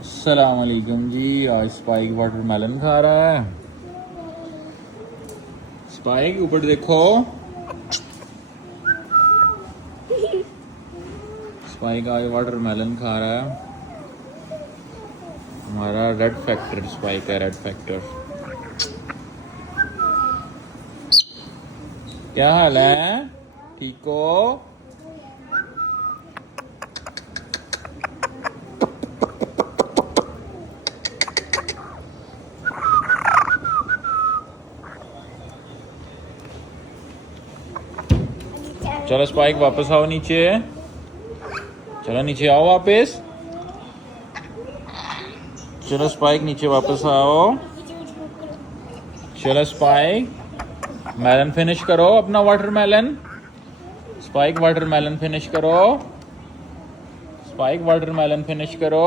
अस्सलामुअलैकुम जी। आज spike watermelon खा रहा है। स्पाइक ऊपर देखो। स्पाइक आज वाटरमेलन खा रहा है। हमारा रेड फैक्टर स्पाइक है। रेड फैक्टर, क्या हाल है? ठीक हो? चलो स्पाइक वापस आओ नीचे। चलो नीचे आओ वापस। चलो स्पाइक नीचे वापस आओ। चलो स्पाइक मेलन फिनिश करो अपना वाटरमेलन। स्पाइक वाटरमेलन फिनिश करो। स्पाइक वाटरमेलन फिनिश करो।